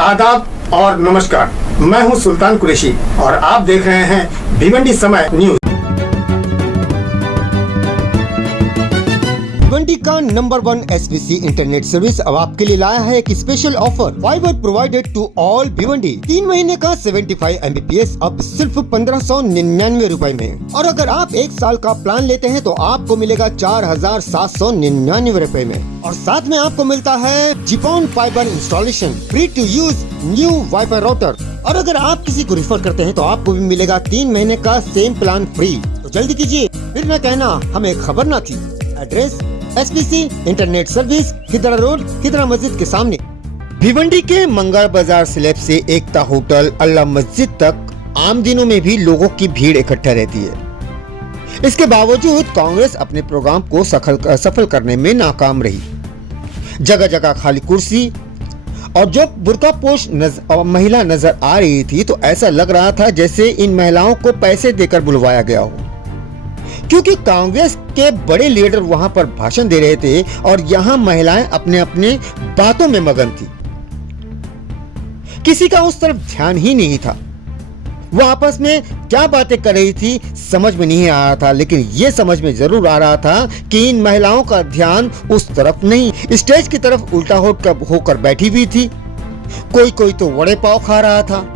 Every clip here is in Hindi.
आदाब और नमस्कार। मैं हूं सुल्तान कुरैशी और आप देख रहे हैं भिवंडी समय न्यूज। भिवंडी का नंबर 1 एसबीसी इंटरनेट सर्विस अब आपके लिए लाया है एक special offer. Fibre provided to all Bhiwandi. 3 महीने का 75 Mbps अब सिर्फ 1599 रूपए में, और अगर आप 1 साल का प्लान लेते हैं तो आपको मिलेगा 4799 रूपए में, और साथ में आपको मिलता है जिपॉन fibre installation, free to use new WiFi router, और अगर आप किसी को रिफर करते हैं तो आपको भी मिलेगा 3 महीने का सेम प्लान फ्री। तो जल्दी कीजिए, फिर न कहना हमें खबर न थी। Address SBC internet service, Khidra road, Khidra मस्जिद के सामने, भिवंडी के मंगल बाजार स्लैब से एकता होटल, अल्लाह मस्जिद तक आम दिनों में भी लोगों की भीड़ इकट्ठा रहती है। इसके बावजूद कांग्रेस अपने प्रोग्राम को सफल करने में नाकाम रही। जगह जगह खाली कुर्सी और जो बुर्कापोश महिला नजर आ रही थी तो ऐसा लग रहा था जैसे इन महिलाओं को पैसे देकर बुलवाया गया हो, क्योंकि कांग्रेस के बड़े लीडर वहां पर भाषण दे रहे थे और यहां महिलाएं अपने अपने बातों में मगन थी। किसी का उस तरफ ध्यान ही नहीं था। वो आपस में क्या बातें कर रही थी समझ में नहीं आ रहा था, लेकिन ये समझ में जरूर आ रहा था कि इन महिलाओं का ध्यान उस तरफ नहीं, स्टेज की तरफ उल्टा होकर बैठी हुई थी। कोई तो वड़े पाव खा रहा था।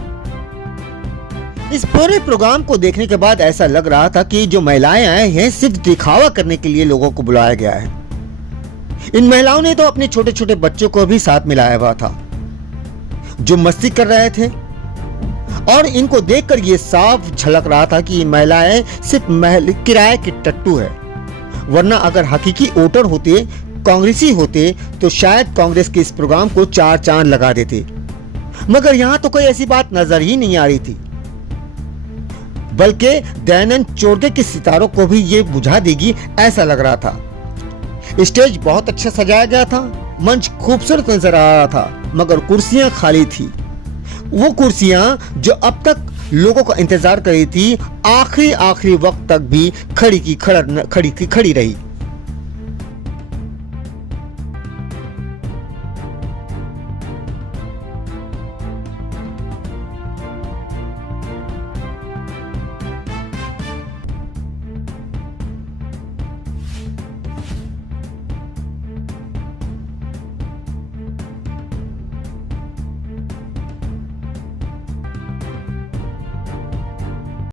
इस पूरे प्रोग्राम को देखने के बाद ऐसा लग रहा था कि जो महिलाएं आए हैं सिर्फ दिखावा करने के लिए लोगों को बुलाया गया है। इन महिलाओं ने तो अपने छोटे छोटे बच्चों को भी साथ मिलाया हुआ था जो मस्ती कर रहे थे, और इनको देखकर ये साफ झलक रहा था कि ये महिलाएं सिर्फ किराए की टट्टू है, वरना अगर हकीकी वोटर होते, कांग्रेसी होते तो शायद कांग्रेस के इस प्रोग्राम को 4 चांद लगा देते। मगर यहाँ तो कोई ऐसी बात नजर ही नहीं आ रही थी, बल्कि दयानंद चोरगे के सितारों को भी ये बुझा देगी ऐसा लग रहा था। स्टेज बहुत अच्छा सजाया गया था, मंच खूबसूरत नजर आ रहा था, मगर कुर्सियां खाली थी। वो कुर्सियां जो अब तक लोगों का इंतजार कर रही थी, आखिरी वक्त तक भी खड़ी रही।